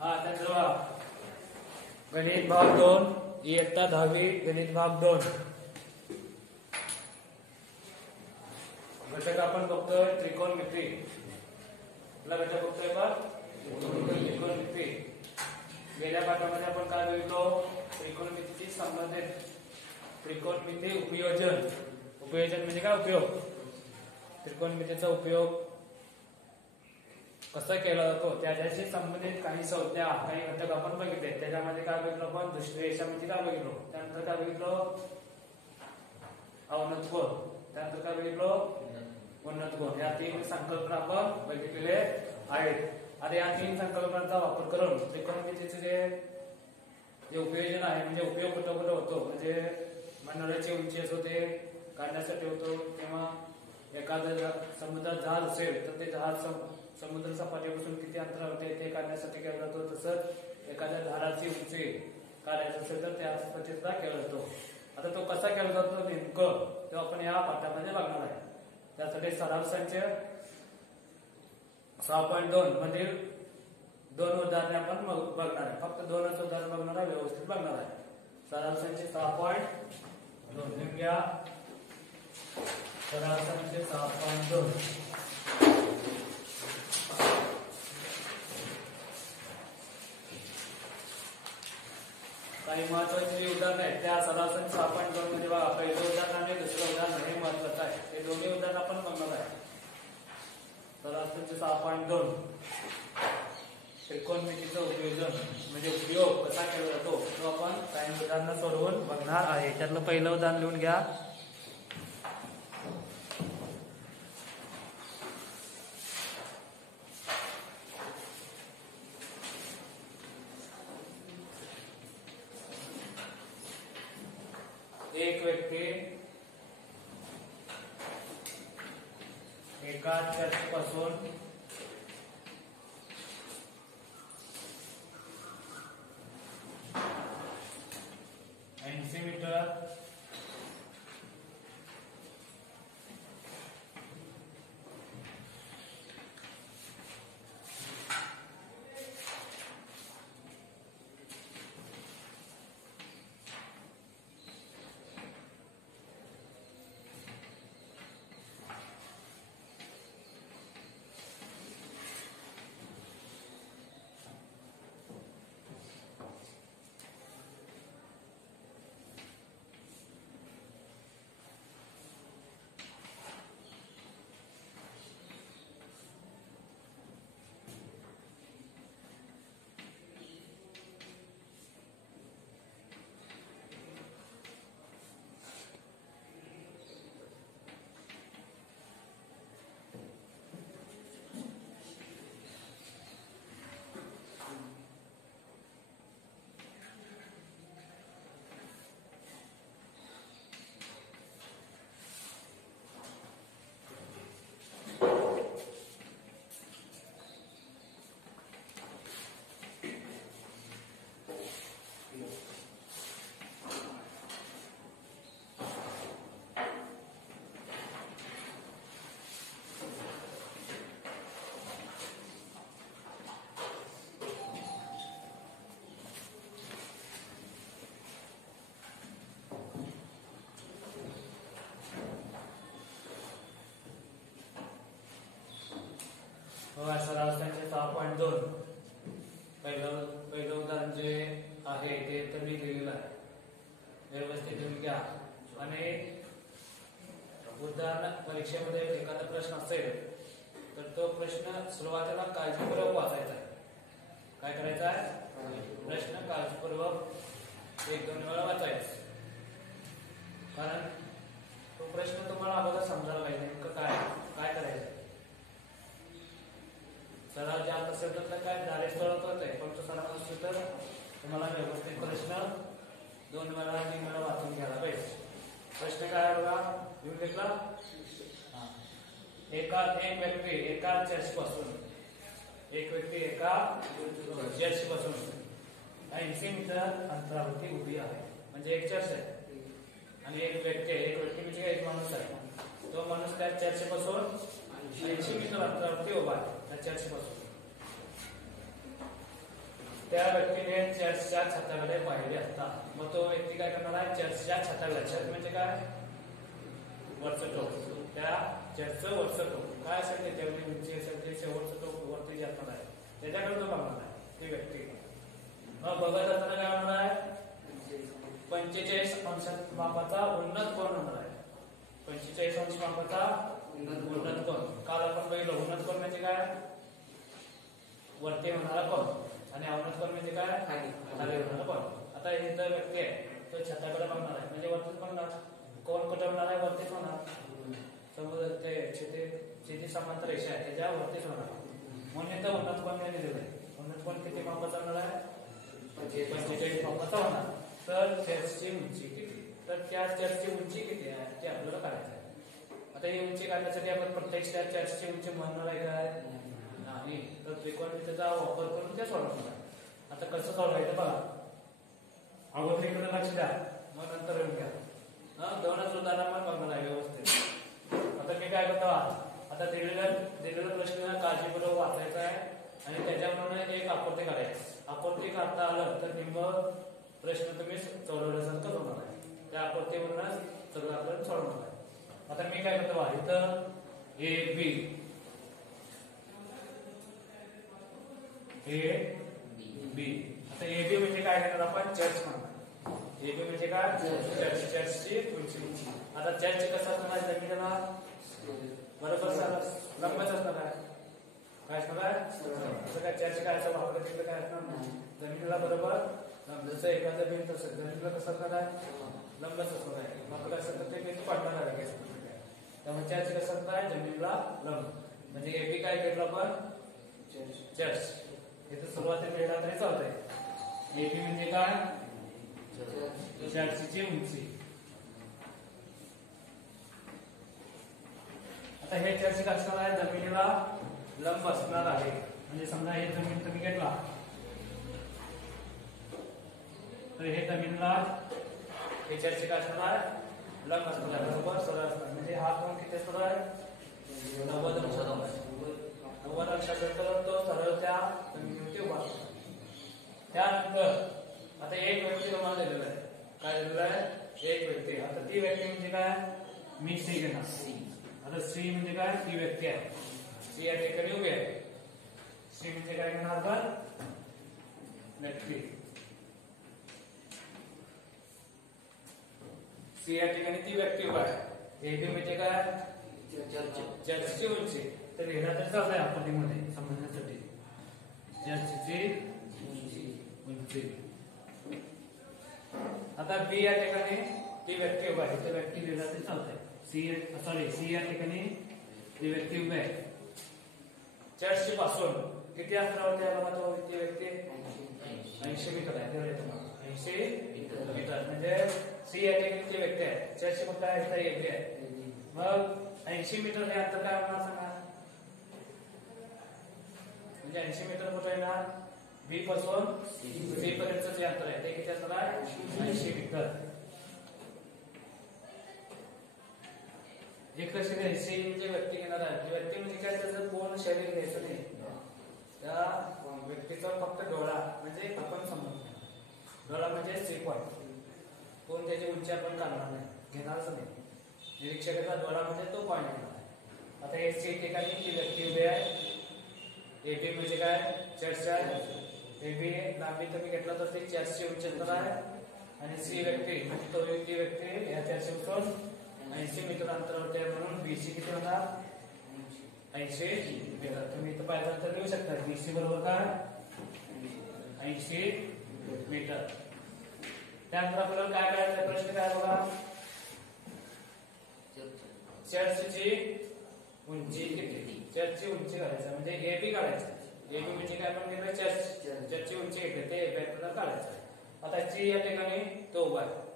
हा त्याचा गणित भाग 2 इयत्ता 10वी गणित भाग 2 घटक आपण बघतोय त्रिकोणमिती. आपला घटक बघतोय का त्रिकोणमिती. गेल्या पाठामध्ये आपण काय बघितलो? त्रिकोणमितीशी संबंधित त्रिकोणमिती उपयोजन. उपयोजन म्हणजे काय? उपयोग. त्रिकोणमितीचा उपयोग कसा केला जातो त्याच्याशी संबंधित काही संज्ञा काही घटक आपण बघितले. त्याच्यामध्ये काय बघितलं आपण? दृष्टिरेषा म्हणजे काय बघितलो. त्यानंतर काय बघितलं? अवनत कोन. त्यानंतर काय बघितलं? उन्नत कोन. या तीन संकल्पना आपण बघितलेले आहेत. आता या तीन संकल्पनांचा वापर करून त्रिकोणमितीचे जे उपयोजन आहे म्हणजे उपयोग कुठं कुठं होतो म्हणजे मंडळाची उंची असते काढण्यासाठी होतो किंवा एखादं समुद्रात जहाज असेल तर ते जहाज समुद्र सपाटीपासून किती अंतरावर ते काढण्यासाठी केला जातो. तसंच एखाद्या झाडाची उंची काढायची असेल तर त्यासाठी सुद्धा केला जातो. आता तो कसा केला जातो नेमकं तो आपण या पाठामध्ये बघणार आहे. त्यासाठी सराव संच 6.2 मधील 2 उदाहरणे आपण बघणार आहे. फक्त 2च उदाहरण बघणार आहे, व्यवस्थित बघणार आहे. सराव संच 6.2 लिहूया. सराव संच 6.2 काही महत्वाची उदाहरण आहेत त्या सराव संच 6.2 मध्ये बघा. पहिलं उदाहरण आणि दुसरं उदाहरण हे महत्वाचं आहे. हे दोन्ही उदाहरण आपण बघणार आहे. सराव संच 6.2 त्रिकोणमितीचं उपयोजन म्हणजे उपयोग कसा केला जातो तो आपण काही उदाहरणं सोडवून बघणार आहे. त्यातलं पहिलं उदाहरण लिहून घ्या. एक व्यक्ती एका चर्चपासून 80 मीटर सराव संच 6.2 पहिलं उदाहरण जे आहे ते तर मी लिहिलेलं आहे. व्यवस्थित लिहून घ्या. आणि उदाहरण परीक्षेमध्ये एखादा प्रश्न असेल तर तो प्रश्न सुरुवातीला काळजीपूर्वक वाचायचा आहे. काय करायचा आहे? प्रश्न काळजीपूर्वक 1-2 वेळा वाचायचा. कारण तो प्रश्न तुम्हाला अगोदर समजायला पाहिजे नेमकं काय करायचं. सराव जास्त असेल तर काय डायरेक्ट सराव करतोय पण तो सराव असेल तर तुम्हाला व्यवस्थित प्रश्न 2 वेळा 3 वेळा वाचून घ्यायला पाहिजे. प्रश्न काय बघा लिहून घेतला. एक व्यक्ती एका चर्चपासून 80 मीटर अंतरावरती उभी आहे. म्हणजे एक चर्च आहे आणि एक व्यक्ती म्हणजे एक माणूस आहे. तो माणूस त्या चर्चपासून 80 मीटर अंतरावरती उभा आहे. त्या चर्चपासून त्या व्यक्तीने चर्चच्या छताकडे पाहिले असता मग तो व्यक्ती काय करणार आहे चर्चच्या छताकडे छत म्हणजे काय वरचं टोक त्या चर्चचं वरचं टोक काय असेल ते त्यामध्ये उंची असेल ते शेवटचं टोक वरती जे असणार आहे त्याच्याकडे तो बघणार आहे ती व्यक्ती मग बघत असताना काय होणार आहे 45 अंश मापाचा उन्नत कोन होणार आहे 45 अंश मापाचा उन्नत कोन काल आपण बघितलं उन्नत कोन म्हणजे काय वरती होणारा कोन आणि अवनत कोन म्हणजे काय खाली होणारा कोन आता हे तर व्यक्ती आहे तो छताकडे बघणार आहे म्हणजे वरतीच बघणार कोन कुठे होणार आहे वरतीच होणार समजा ते क्षैतिज समांतर रेषा आहे त्याच्या वरतीच होणार म्हणून इथं उन्नत कोन दिलेलं आहे उन्नत कोन किती मापाचा होणार आहे 45 मापाचा होणार तर चर्चची उंची किती तर त्या चर्चची उंची किती आहे ते आपल्याला काढायचं आहे आता ही उंची काढण्यासाठी आपण प्रत्यक्षात चर्चची उंची म्हणणार आहे काय नाही तर त्रिकोणमितीचा वापर करून ते सोडवणार आहे आता कसं सोडवायचं बघा अगोदर इकडे लक्ष द्या मग नंतर येऊन घ्या दोनच उदाहरण बघणार आहे व्यवस्थित आता मी काय करतो आता दिलेला प्रश्न काळजीपूर्वक वाचायचा आहे आणि त्याच्याप्रमाणे एक आकृती काढायची आकृती काढता आलं तर निम्म प्रश्न तुम्ही सोडवल्यासारखं होणार आहे त्या आकृतीवरूनच सगळं आपल्याला सोडवणार आहे आता मी काय करतो इथं ए बी आता ए बी म्हणजे काय करणार आपण चर्च म्हणणार ए बी म्हणजे काय चर्चची उंची आता चर्च कसं असणार जमिनीला बरोबर लंबच असणार आहे काय असणार असं काय चर्च काय असं वापर तिकडे काय असणार नाही जमिनीला बरोबर जसं एखादं भिंत असेल जमिनीला कसं असणार आहे लंबच असणार आहे मग कसं तर ते भिंत पडणार आहे त्यामुळे चर्च कसं असणार आहे जमिनीला लंब म्हणजे ए बी काय घेतलं आपण चर्च इथं सुरुवातीला लिहिला तरी चालतंय ए बी म्हणजे काय चर्चची उंची आता हे चर्च काय असणार आहे जमिनीला लंब असणार आहे म्हणजे समजा हे जमीन तुम्ही घेतला तर हे जमिनीला हे चर्च काय असणार आहे लंब असणार आहे बरोबर सरळ असणार म्हणजे हा कोण किती असणार आहे 90 अंशाचा तर तो सरळ त्या जमिनीवरती उभा त्यानंतर आता एक व्यक्ती तुम्हाला दिलेला आहे काय दिलेला आहे एक व्यक्ती आता ती व्यक्ती म्हणजे काय मी सी घेणार आता सी म्हणजे काय ती व्यक्ती आहे सी या ठिकाणी उभी आहे सी म्हणजे काय घेणार आपण व्यक्ती सी या ठिकाणी ती व्यक्ती उभा आहे ए बी म्हणजे काय चर्चची उंची तर लिहिला तर चालतंय आकृतीमध्ये समजण्यासाठी चर्चची उंची आता बी या ठिकाणी ती व्यक्ती उभा आहे त्या व्यक्ती लिहिला तरी चालतंय सी या ठिकाणी ती व्यक्ती उभी आहे चर्च पासून किती अंतरावरती आहे बघा तो ती व्यक्ती 80 मीटर आहे तेवढे तुम्हाला 80 मीटर म्हणजे सी या ठिकाणी ती व्यक्ती आहे चर्च कुठं आहे तर येते आहे मग 80 मीटर हे अंतर काय होणार सांगा म्हणजे 80 मीटर कुठं येणार बी पासून सी पर्यंतचं जे अंतर आहे ते किती असणार आहे 80 मीटर एक कशी सी म्हणजे व्यक्ती घेणार आहे व्यक्ती म्हणजे काय त्याचं पूर्ण शरीर घ्यायचं नाही त्या व्यक्तीचा फक्त डोळा म्हणजे आपण समजतो डोळा म्हणजे सी पॉईंट कोण त्याची उंची आपण काढणार नाही घेणारच नाही निरीक्षकाचा डोळा म्हणजे तो पॉईंट घेणार आहे आता हे सी ठिकाणी ती व्यक्ती उभी आहे ए बी म्हणजे काय चर्च आहे ए बी लांबी तुम्ही घेतला तर ती चर्चची उंची आहे आणि सी व्यक्ती म्हणजे तो ती व्यक्ती या चर्चेपासून 80 मीटर अंतरावरती आहे म्हणून बीसी किती होणार 80 मीटर तुम्ही इथं पाहिजे तर लिहू शकता बीसी बरोबर काय 80 मीटर त्यानंतर आपल्याला काय करायचं प्रश्न काय बघा चर्चची उंची किती चर्चची उंची काढायचं म्हणजे ए बी काढायचं ए बी म्हणजे काय आपण घेतलं चर्चची उंची घेतली ते ए बी आपल्याला काढायचं आता ची या ठिकाणी तो उभा आहे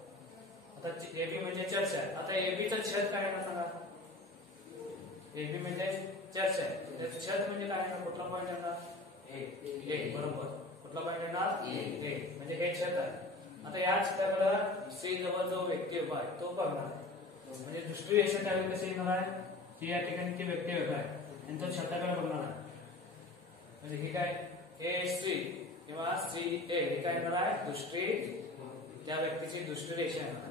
आता ए बी म्हणजे चर्च आहे आता ए बी चं छत काय आहे सांगा ए बी म्हणजे चर्च आहे त्याचं छत म्हणजे काय आहे कुठला पॉईंट येणार ए बरोबर कुठला पॉईंट येणार ए म्हणजे हे छत आहे आता या छताकडे सी जवळ जो व्यक्ती उभा आहे तो बघणार म्हणजे दुसरी रेषा त्यावेळी कशी येणार आहे ती या ठिकाणी ती व्यक्ती उभा आहे आणि तो छताकडे बघणार आहे म्हणजे हे काय ए सी किंवा CA हे काय येणार आहे दृष्टी त्या व्यक्तीची दृष्टी रेषा येणार आहे.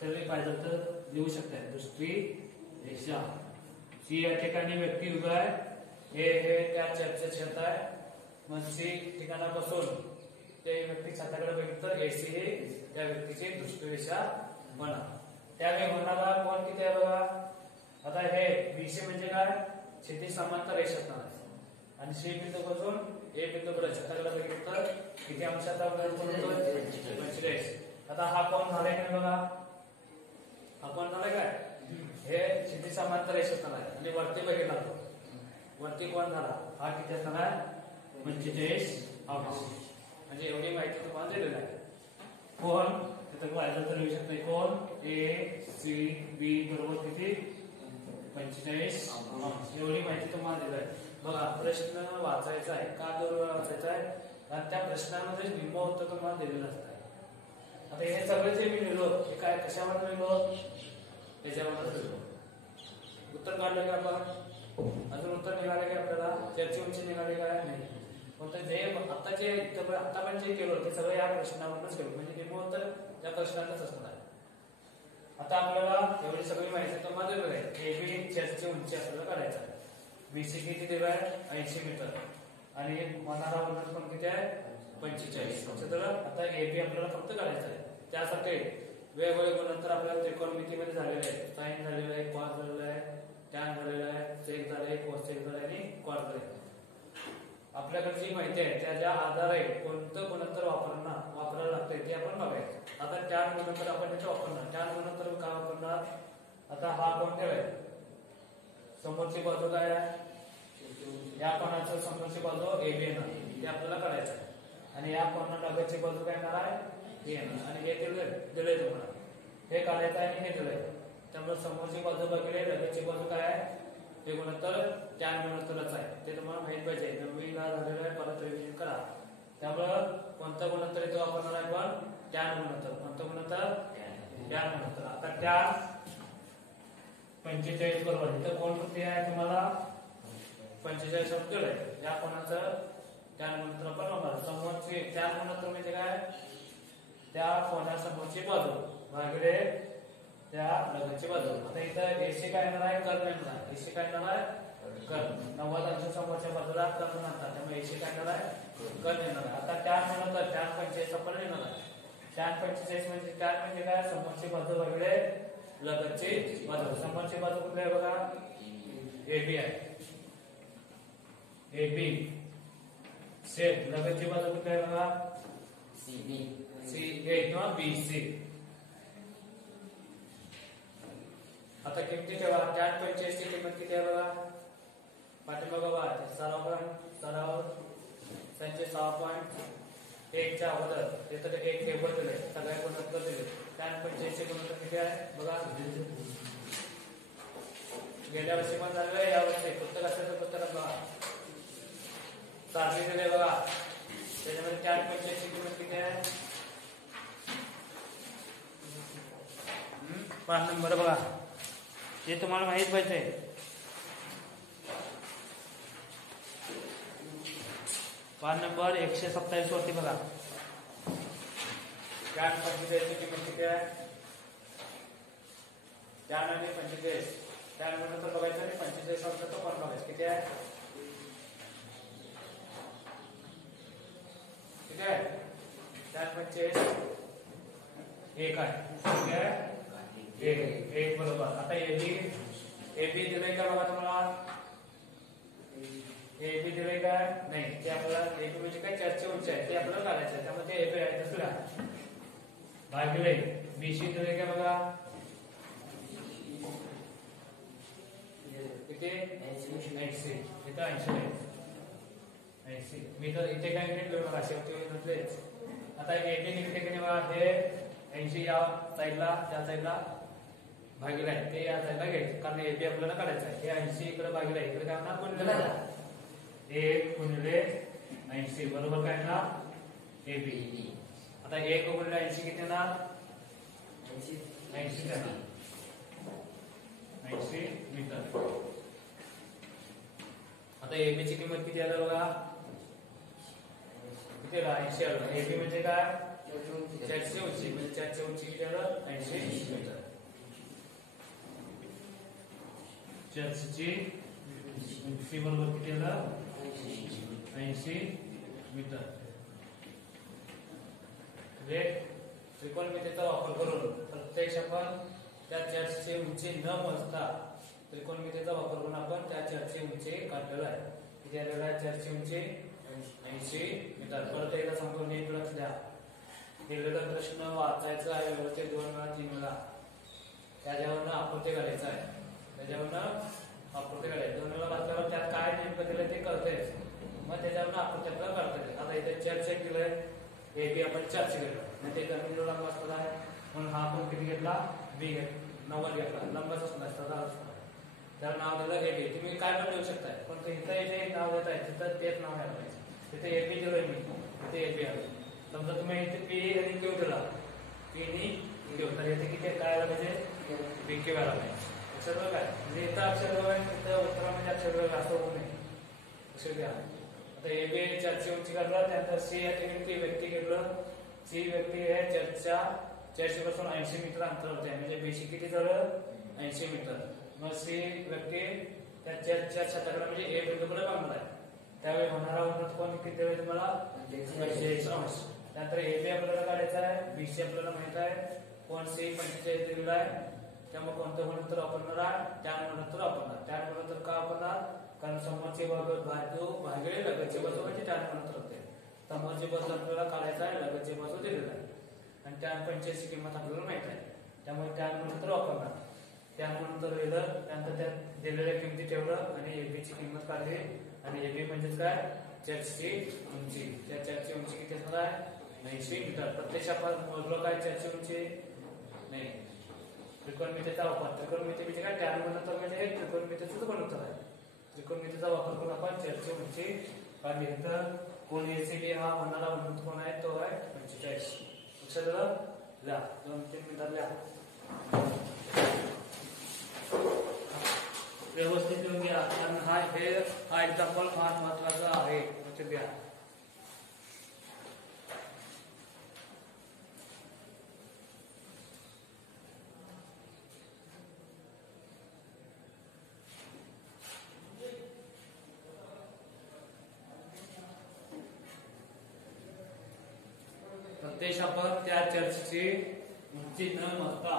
तरी पाहिजे तर लिहू शकता दृष्टी रेषा. C या ठिकाणी व्यक्ती उभा आहे. A हे त्या चर्चेत क्षेत्र आहे. मग C ठिकाणापासून ते व्यक्ती छताकडे बघितलं AC हे त्या व्यक्तीची दृष्टी रेषा बना. त्यावेळी होणारा कोण किती आहे बघा. आता हे BC म्हणजे काय क्षैतिज समांतर रेषा असणार आहे. आणि C बिंदूपासून A बिंदूकडे छताकडे बघितलं किती अंशाचा कोण होतो 45. आता हा कोण झालाय का बघा. हा कोण झालाय काय हे क्षैतिज समांतर रेषा असणार आहे. आणि वरती बघितला तो वरती कोण झाला हा किती असणार आहे 45 अंश. म्हणजे एवढी माहिती तुम्हाला दिलेली आहे. कोण तिथं पाहिलं तर लिहू शकते कोण ACB बरोबर किती 45 अंश. एवढी माहिती तुम्हाला दिली आहे. बघा प्रश्न वाचायचा आहे का 2 वेळा वाचायचा आहे कारण त्या प्रश्नामध्ये निम्म उत्तर तुम्हाला दिलेलं असतं. आता हे सगळं जे मी लिहिलो हे काय कशावर लिहिलो त्याच्यावर लिहिलो. उत्तर काढलं का आपण अजून उत्तर निघाले का आपल्याला चर्चे उंची निघाले का नाही. फक्त जे आता जे आता पण जे केलं ते सगळं या प्रश्नावरूनच केलं म्हणजे निम्म उत्तर त्या प्रश्नातच असणार आहे. आता आपल्याला एवढी सगळी माहिती तुम्हाला दिली आहे. AB चर्चेची उंची आपल्याला काढायचं आहे. BC किती दिलं आहे 80 मीटर आणि होणारा वजन पण किती आहे 45. आता AB आपल्याला फक्त काढायचं आहे. त्यासाठी वेगवेगळे गुणोत्तर आपल्याला त्रिकोणमितीमध्ये झालेले आहेत. साइन झालेलं आहे कॉस झालेलं आहे टॅन झालेलं आहे सेक झाले कोसेक झाले आणि कॉट झाले. आपल्याकडे जी माहिती आहे त्याच्या आधारे कोणतं गुणोत्तर वापरायला लागतंय ते आपण बघायचं. आता टॅन गुणोत्तर आपण त्याचे वापरणार. टॅन गुणोत्तर काय वापरणार. आता हा कोण ठेवाय समोरची बाजू काय आहे या कोणाचं समोरची बाजू AB येणार ते आपल्याला काढायचं आहे. आणि या कोणाला लगतची बाजू काय येणार आहे हे येणार. आणि हे दिलंय तुम्हाला हे काढायचं आहे आणि हे दिलंय. त्यामुळे समोरची बाजू बघितली लगतची बाजू काय आहे हे गुणोत्तर टॅन गुणोत्तरच आहे. ते तुम्हाला माहित पाहिजे. नववीला झालेलं आहे परत रिव्हिजन करा. त्यामुळं कोणतं गुणोत्तर इथे वापरणार आहे पण टॅन गुणोत्तर. कोणतं गुणोत्तर टॅन गुणोत्तर. आता टॅन 45 बरोबर इथं कोण किती आहे तुम्हाला 45 शब्द दिलंय. या कोणाचं टॅन गुणोत्तर पण वापरणार. समोरची टॅन गुणोत्तर म्हणजे काय त्या कोणासमोरची बाजू भागिले त्या लगतची बाजू. आता इथं AC काय येणार आहे कर्ण येणार. AC काय येणार आहे कर्ण. 90 अंश समोरच्या बाजूला कर्ण म्हणतात त्यामुळे AC काय येणार आहे कर्ण येणार आहे. आता टॅन गुणोत्तर टॅन 45 आपण येणार आहे. टॅन 45 म्हणजे टॅन म्हणजे काय समोरची बाजू भागिले लगतची बाजू. समोरची बाजू कुठली आहे बघा AB आहे. AB सेट लगतची बाजू कुठली आहे बघा CA किंवा BC. आता किमती ठेवा. टॅन 45 ची किंमत किती आहे बघा पाठीमागं बघा सराव त्यांचे 6.1 च्या अगोदर तिथं एक टेबल दिले सगळ्या गुणोत्तर दिले. टॅन 45 चे गुणोत्तर किती आहे बघा. गेल्या वर्षी पण झालेलं आहे या वर्षी पुस्तक असेल तर पुस्तकात बघा सारणी दिले बघा. त्याच्यामध्ये टॅन 45 ची किंमत किती आहे 5 नंबर बघा. हे तुम्हाला माहित पाहिजे. 5 नंबर 127 वरती बघा टॅन 45 ची किंमत किती आहे. टॅन आणि 45 टॅन गुणोत्तर बघायचं आणि 45 वरचा तो कोण बघायचं किती आहे किती आहे टॅन 45 1 आहे. एक बरोबर. आता AB दिलंय का बघा तुम्हाला AB दिलंय का नाही ते आपल्याला AB म्हणजे काय चर्चे उंची आहे ते आपल्याला काढायचं आहे. त्यामध्ये AB आहे दुसरा भागिले BC दिलंय का बघा किती 80. इथं 80 आहे 80. मी तर इथे काय नाही बघा शेवटी नसलेच. आता AB निघते की नाही बघा हे 80 या साईडला त्या साईडला भागिले आहे ते या साईडला घ्यायचे कारण AB आपल्याला काढायचं आहे. हे 80 इकडे भागिले आहे इकडे काय होणार गुणिले 1 गुणिले 80 बरोबर काय येणार AB. आता 1 गुणिले 80 किती येणार 80 येणार 80 मीटर. आता AB ची किंमत किती आली बघा केला 80 आलं. AB म्हणजे काय चर्चची उंची म्हणजे चर्चची उंची किती आलं 80 मीटर. चर्चची उंची बरोबर किती आलं 80 मीटर. म्हणजे त्रिकोणमितीचा वापर करून प्रत्यक्ष आपण त्या चर्चची उंची न मोजता त्रिकोणमितीचा वापर करून आपण त्या चर्चची उंची काढलेला आहे. किती आलेला आहे चर्चची उंची 80 मीटर. परत एकदा सांगतो नीट लक्ष द्या. दिलेला प्रश्न वाचायचा आहे व्यवस्थित 2 वेळा 3 वेळा. त्याच्यावरनं आकृती काढायचं आहे. त्याच्यावरनं आकृती काढायची 2 वेळा वाचल्यावर त्यात काय नेमकं दिलं ते कळतंय. मग त्याच्यावरनं आकृती आपल्याला काढता येते. आता इथे चर्च एक दिलंय AB आपण चर्च घेतला आणि ते कमी लांब असतो आहे म्हणून हा आपण किती घेतला B घेतला 90 घेतला. लंबाच असणार त्याला नाव दिलं AB. तुम्ही काय पण देऊ शकताय पण इथं जे नाव देत आहे तिथं तेच नाव घ्यायला पाहिजे. तिथे AB दिलंय मी तिथे AB आलं. समजा तुम्ही इथे P आणि Q दिला P आणि Q तर इथे किती काय आलं पाहिजे BQ आला पाहिजे. अक्षर काय म्हणजे इथं अक्षर बघा तिथं उत्तरामध्ये अक्षर बघा असं होऊ नये. लक्षात घ्या. आता AB चर्चची उंची काढला त्यानंतर C या ठिकाणी व्यक्ती घेतलं. C व्यक्ती हे चर्चच्या चर्चपासून 80 मीटर अंतरावरती आहे म्हणजे BC किती झालं 80 मीटर. मग C व्यक्ती त्या चर्चच्या छताकडे म्हणजे A बिंदूकडे बांधला आहे. त्यावेळी होणारा उन्नत कोण किती वेळ तुम्हाला 45 अंश. त्यानंतर AB आपल्याला काढायचा आहे. BC आपल्याला माहित आहे कोण C 45 दिलेला आहे. त्यामुळे कोणतं गुणोत्तर वापरणार आहे tan गुणोत्तर वापरणार. tan गुणोत्तर का वापरणार कारण समोरची बाजू भागिले लगतची बाजू म्हणजे tan गुणोत्तर होते. समोरची बाजू आपल्याला काढायचा आहे लगतची बाजू दिलेला आहे आणि tan 45 ची किंमत आपल्याला माहित आहे. त्यामुळे tan गुणोत्तर वापरणार. tan गुणोत्तर दिलं त्यानंतर त्या दिलेल्या किमती ठेवलं आणि AB ची किंमत काढली आणि AB म्हणजेच काय चर्चची उंची. त्या चर्चची उंची किती असणार आहे 80 मीटर. प्रत्यक्ष आपण मोजलो काय चर्चची उंची नाही. त्रिकोणमितीचा वापर त्रिकोणमिती म्हणजे काय tan गुणोत्तर म्हणजे हे त्रिकोणमितीचंच गुणोत्तर आहे. त्रिकोणमितीचा वापर करून आपण चर्चची उंची काढली. तर कोण ACB हा होणारा उन्नत कोण आहे तो आहे 45. लक्षात आलं लिहा 2-3 मिनिटात लिहा. व्यवस्थित लिहून घ्या कारण हा एक्झाम्पल फार महत्वाचा आहे. लक्षात घ्या. प्रत्यक्ष आपण त्या चर्चची उंची न मोजता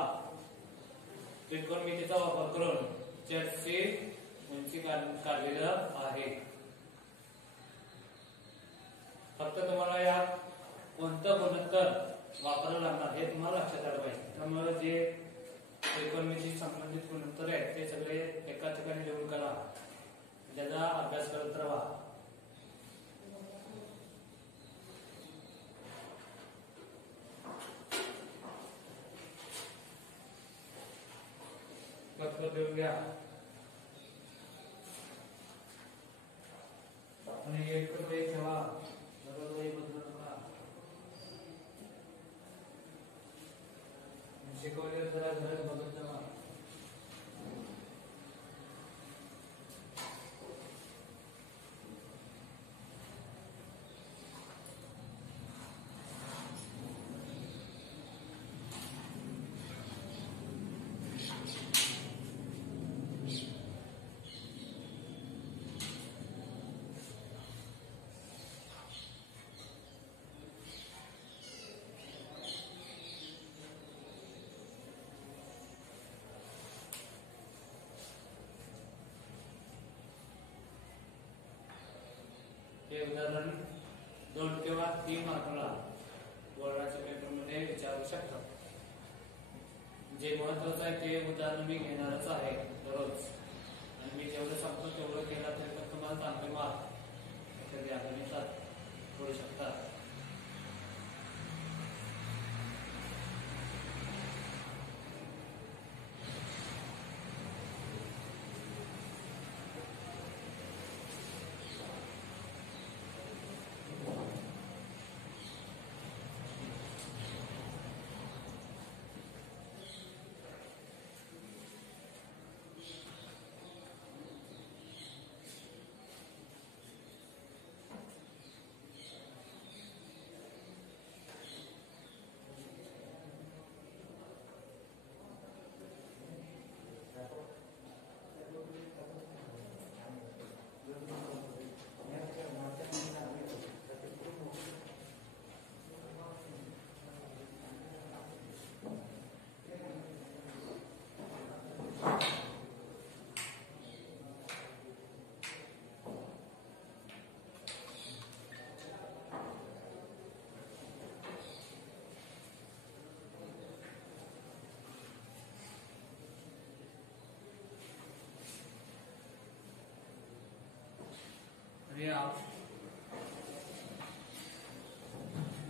त्रिकोणमितीचा वापर करून चर्चची उंची काढलेलं आहे. फक्त तुम्हाला या कोणतं गुणोत्तर वापरायला लागणार हे तुम्हाला लक्षात आलं पाहिजे. त्यामुळे जे त्रिकोणमिती संबंधित गुणोत्तर आहेत ते सगळे एका ठिकाणी लिहून करा. त्याचा अभ्यास करत राहा. लिहून घ्या आणि एक ठेवा. शिकवले जरा घरात बघत जावा. हे उदाहरण 2 किंवा 3 मार्काला बोर्डाच्या पेपरमध्ये विचारू शकतात. जे महत्वाचं आहे ते उदाहरण मी घेणारच आहे दररोज आणि मी जेवढं सांगतो तेवढं केलं तरी पण तुम्हाला चांगले मार्क गणितात करू शकतात.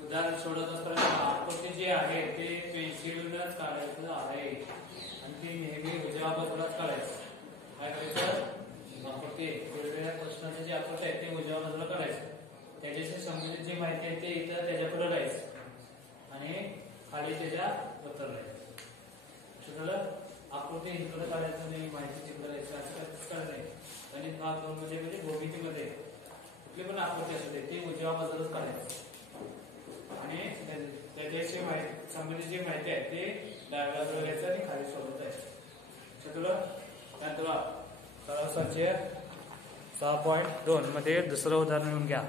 उदाहरण सोडत असताना आकृती जी आहे ते पेन्सिलनच काढायचं आहे आणि ती नेहमी उजव्या बाजूलाच काढायचं. काय करायचं? आकृती वेगवेगळ्या प्रश्नाची जी आकृती आहे ते उजव्या बाजूला काढायचं. त्याच्याशी संबंधित जी माहिती आहे ते इथं त्याच्याकडे राहायचं आणि खाली त्याच्या उत्तर राहायचं. आकृती इकडे काढायचं नाही, माहिती तिकडे राहायचं असं कळत नाही. गणित भाग 2 मध्ये म्हणजे भूमितीमध्ये कुठली पण आकृती असते ती उजव्या बाजूलाच काढायची आणि त्याच्याशी संबंधित जी माहिती आहे ती डाव्या बाजूला घ्यायचं आणि खाली सोडत जायचं. त्यानंतर सराव संचय 6.2 मध्ये दुसरं उदाहरण लिहून घ्या.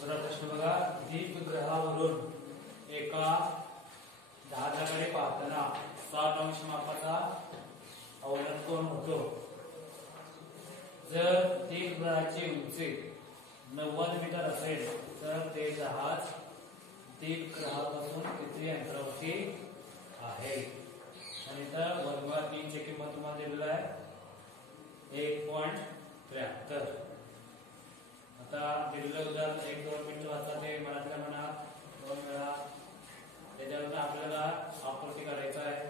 प्रश्न बघा. दीपग्रहावरून एका जहाजाकडे पाहताना 60 अंश मापाचा अवलंब कोण होतो? जर दीपग्रहाची उंची 90 मीटर असेल तर ते जहाज दीपग्रहापासून किती अंतरावरती आहे? आणि तर वर्गात 3 ची किंमत तुम्हाला दिलेली आहे 1.73. आता दिलेलं उदाहरण 1-2 मिनिट वाचा, ते मराठीला म्हणा 2 वेळा. त्याच्यावर आपल्याला आकृती काढायचा आहे,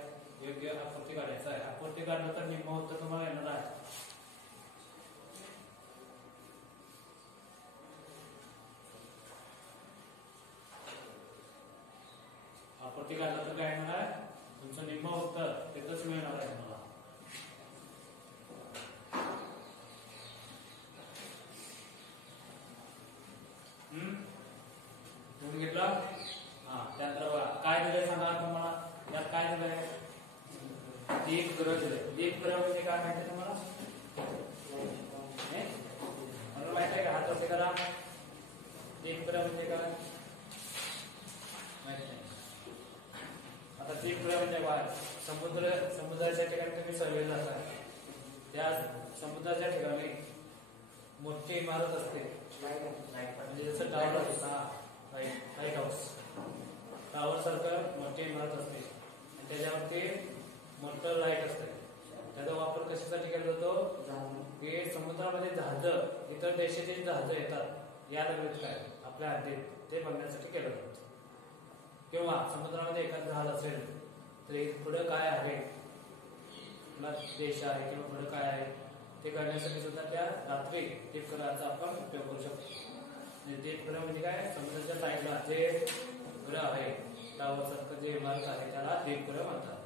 योग्य आकृती काढायचा आहे. आकृती काढलं तर निम्म उत्तर तुम्हाला येणार आहे. आकृती काढलं तर काय येणार आहे? तुमचं निम्म उत्तर तिथंच मिळणार आहे तुम्हाला. घेतला. त्यानंतर काय दिलंय सांगा तुम्हाला. यात काय दिलंय? दीपग्रह दिलंय. दीपग्रह म्हणजे काय माहिती तुम्हाला? मला माहिती आहे का? हात असे करा. दीपग्रह म्हणजे काय माहित नाही. आता दीपग्रह म्हणजे काय? समुद्राच्या ठिकाणी तुम्ही सर्वे जाता, त्या समुद्राच्या ठिकाणी मोठी इमारत असते, म्हणजे जसं टावर असतं, लाईट हाऊस, टावर सारखं मोठी इमारत असते आणि त्याच्यावरती मोठं लाईट असते. याचा वापर कशासाठी केला जातो की समुद्रामध्ये जहाज इतर देशाचे जहाज येतात या लागलेत काय आपल्या हद्दीत ते बघण्यासाठी केलं जातं किंवा समुद्रामध्ये एखादं जहाज असेल तर पुढे काय आहे कुठला देश आहे किंवा पुढे काय आहे ते करण्यासाठी सुद्धा त्या रात्री दीपगृहाचा आपण उपयोग करू शकतो. दीपगृह म्हणजे काय समुद्राच्या साईडला जे ग्रह आहे टावर सारखं जे इमारत आहे त्याला दीपगृह म्हणतात.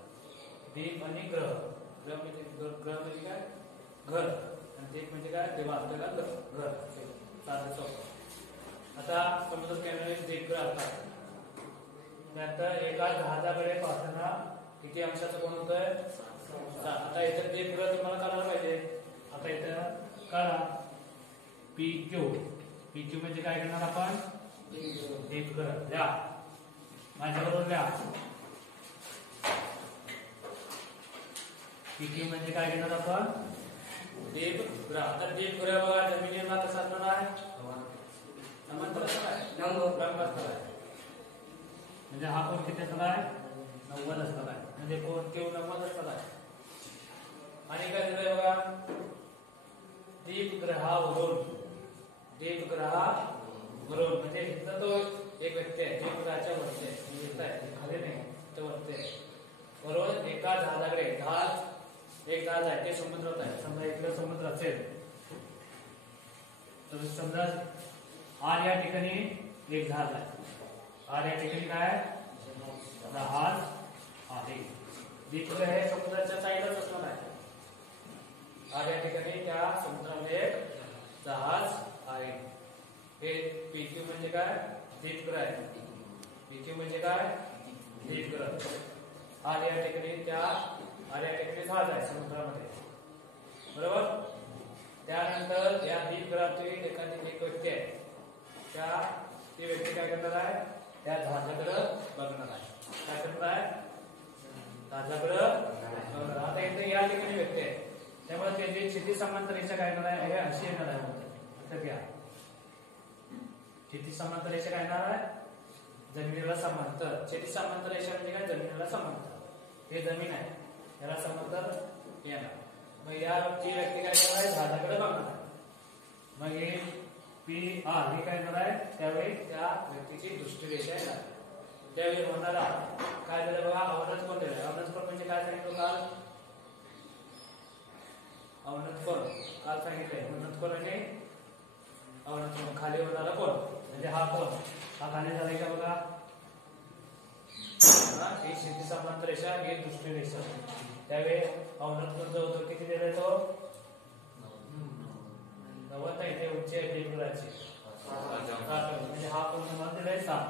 दीप आणि ग्रह ग्रह म्हणजे काय घर आणि दीप म्हणजे काय देवा आपल्याला घर साधं सोपं. आता समुद्र किनारी दीपगृह असतात त्यानंतर एका जहाजाकडे पाहताना किती अंशाचं कोण होतंय. आता इथं दीपगृह तुम्हाला कळायला पाहिजे. आता इथं कळा PQ म्हणजे काय करणार आपण दीपगृह लिहा माझ्याबरोबर लिहा. PQ म्हणजे काय घेणार आपण दीपगृह. आता दीपगृह बघा जमिनीला कसा असणार आहे समांतर असणार आहे म्हणजे हा कोण किती असणार आहे 90 असणार आहे म्हणजे कोण केव 90 असणार आहे. आणि काय दिलंय बघा दीपगृहावरून म्हणजे इथं तो एक व्यक्ती आहे दीपगृहाच्या वरती आहे खाली नाही तर वरती आहे बरोबर. एका जहाजाकडे एक जहाज आहे ते समुद्रात आहे. समजा इकडे समुद्र असेल तर समजा आर या ठिकाणी एक जहाज आहे. आर या ठिकाणी काय जहाज आहे. दीपगृह हे समुद्राच्या साईडलाच असणार आहे. आर या ठिकाणी त्या समुद्रामध्ये एक जहाज आहे. हे PQ म्हणजे काय दीपगृह आहे. PQ म्हणजे काय दीपगृह. आर या ठिकाणी जहाज आहे समुद्रामध्ये बरोबर. त्यानंतर या दीपगृहाची एखादी एक व्यक्ती आहे ती व्यक्ती काय करणार आहे त्या जहाजाकडे बघणार आहे. काय करणार आहे जहाजाकडे बघणार. आता इथे या ठिकाणी व्यक्ती आहे त्यामुळे त्याची क्षितिज समांतर रेषा काय येणार आहे हे अशी येणार आहे. आता घ्या क्षितिज समांतर रेषा काय येणार आहे जमिनीला समांतर. क्षितिज समांतर रेषा म्हणजे काय जमिनीला समांतर. हे जमीन आहे याला समांतर येणार. मग या व्यक्ती काय करणार आहे जहाजाकडे बघणार आहे. मग हे PR हे काय येणार आहे त्यावेळी त्या व्यक्तीची दृष्टी रेषा येणार. त्यावेळी होणारा काय झालं बघा अवनत कोण दिलं. अवनत कोण म्हणजे काय सांगितलं काल अवनत कोण काल सांगितलंय. अवनत कोण आणि अवनत कोण खाली होणारा कोण म्हणजे हा कोण हा खाली झालाय का बघा. ही क्षितिज समांतर रेषा ही दृष्टी रेषा. त्यावेळी अवनत कोण जो होतो किती दिलाय तो 90 आहे. ते उंची आहे दीपगृहाची 60 म्हणजे हा कोण तुम्हाला दिलाय 7.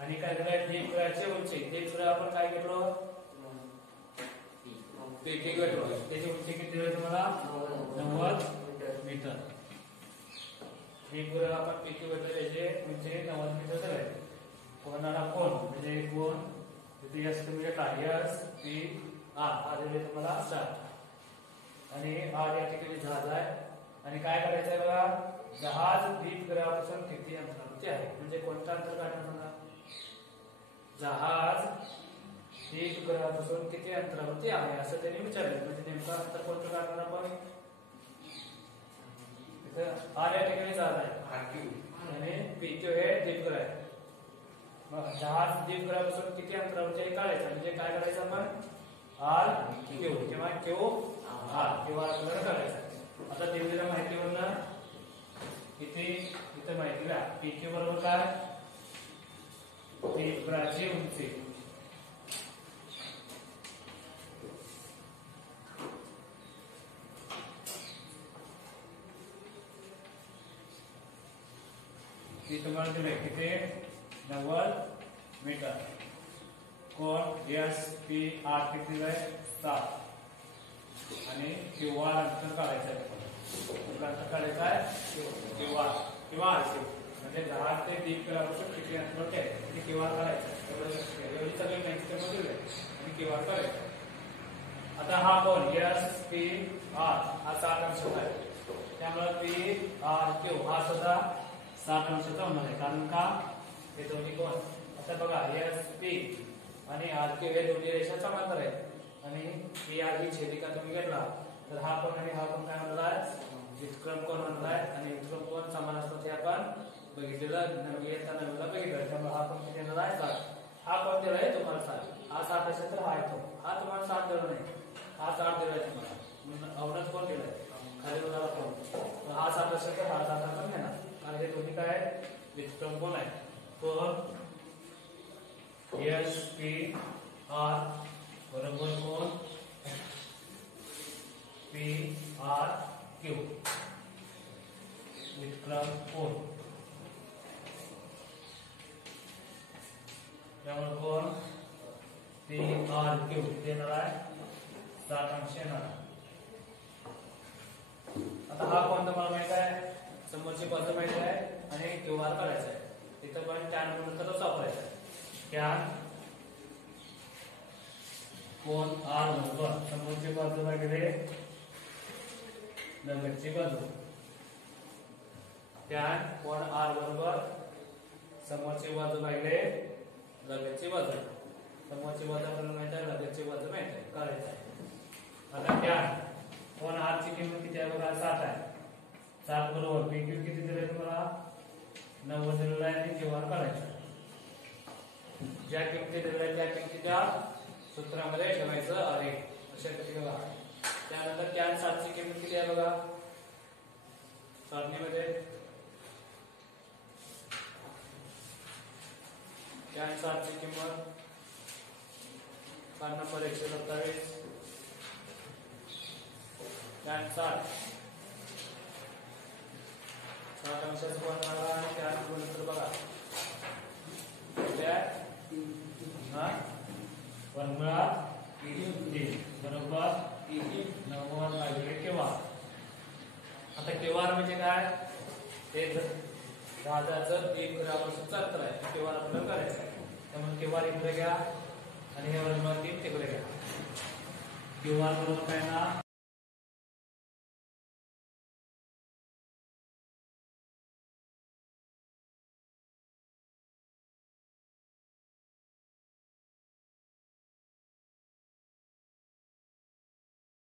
आणि काय दिलाय दीपगृहाची उंची. दीपगृह आपण काय घेतलो PQ घेतलो. त्याची उंची किती दिली तुम्हाला 90 मीटर. दीपगृह आपण PQ घेतलं त्याची उंची 90 मीटर झाली. होणारा कोण म्हणजे कोण तिथे S म्हणजे काय SPR हा दिले तुम्हाला 7. आणि R या ठिकाणी जहाज आहे. आणि काय करायचं आहे बघा जहाज दीपगृहापासून किती अंतरावरती आहे म्हणजे कोणतं अंतर काढणार सांगा. जहाज दीपगृहापासून किती अंतरावरती आहे असं त्यांनी विचारलं. म्हणजे नेमकं अंतर कोणतं काढणार आपण R या ठिकाणी जहाज आहे आणि PQ हे दीपगृह आहे. मग जहाज दीपगृहापासून किती अंतरावरती आहे काढायचं म्हणजे काय करायचं आपण RQ किंवा QR किंवा आपल्याला काढायचं. आता दिलेल्या माहितीवरनं इथे माहिती घ्या. PQ बरोबर काय दीपगृहाची उंची ती तुम्हाला दिले किती 90 मीटर. कोण SPR किती आहे 7 आणि QR अंतर काढायचं आहे. अंतर काढायचं आहे किंवा RQ म्हणजे जहाज ते दीपगृहापासून किती अंतर आहे ते QR काढायचं. एवढी सगळी माहिती त्यामध्ये दिली आणि QR काढायचं. आता हा कोण SPR हा 7 अंशाचा आहे त्यामुळे PRQ हा सुद्धा 7 अंशाचा होणार आहे. कारण का हे दोन्ही कोण आता बघा SP आणि RQ हे दोन्ही रेषा समांतर आहेत. आणि ही ही छेदिका तुम्ही घेतला तर हा कोण आणि हा कोण काय म्हणत आहे व्युत्क्रम कोण म्हणत आहे आणि व्युत्क्रम कोण समान असतात हे आपण बघितलेलं नवीला बघितलं त्यामुळे हा कोण किती येणार आहे 7 हा कोण दिलाय तुम्हाला 7 हा 7 असेल तर हा येतो हा तुम्हाला 7 दिला नाही हा 7 दिलाय तुम्हाला अवनत कोण दिलाय खाली उदाला कोण हा 7 असेल तर हा 7 आपण घेणार कारण हे दोन्ही काय व्युत्क्रम कोण आहे कोण एस पी आर बरोबर कोण पी आर क्यू व्युत्क्रम कोण त्यामुळे कोण पी आर क्यू देणार आहे 7 अंश येणार आता हा कोण तुम्हाला माहित आहे समोरची बाजू माहित आहे आणि क्यू आर करायचा आहे तिथं पण टॅन म्हणून तसंच वापरायचं आहे टॅन कोण आर बरोबर समोरची बाजू भागिले लगतची बाजू टॅन कोण आर बरोबर समोरची बाजू भागिले लगतची बाजू समोरची बाजू आपल्याला माहित आहे लगतची बाजू माहित आहे करायचं आहे आता टॅन कोण आर ची किंमत किती आहे बघा 7 आहे 7 बरोबर पी क्यू किती दिले तुम्हाला 90 दिलेला आहे आणि क्यू आर करायचं ज्या किमती दिलेल्या त्या किमतीच्या सूत्रामध्ये ठेवायचं आहे अशा किती बघा त्यानंतर टॅन 7 ची किंमत किती आहे बघा सारणीमध्ये टॅन 7 ची किंमत कारण नंबर 127 टॅन 7 अंशाचं कोण बघा आणि टॅन गुणोत्तर बघा वर्गमुळात 3 बरोबर 90 भागिले केव्हा आता केव्हा म्हणजे काय ते जहाजाचं 3 ग्रामचं अंतर आहे केव्हा आपल्याला करायचं आहे त्यामुळे केव्हा इकडे घ्या आणि हे वर्गमुळात 3 तिकडे घ्या केव्हा बरोबर काय ना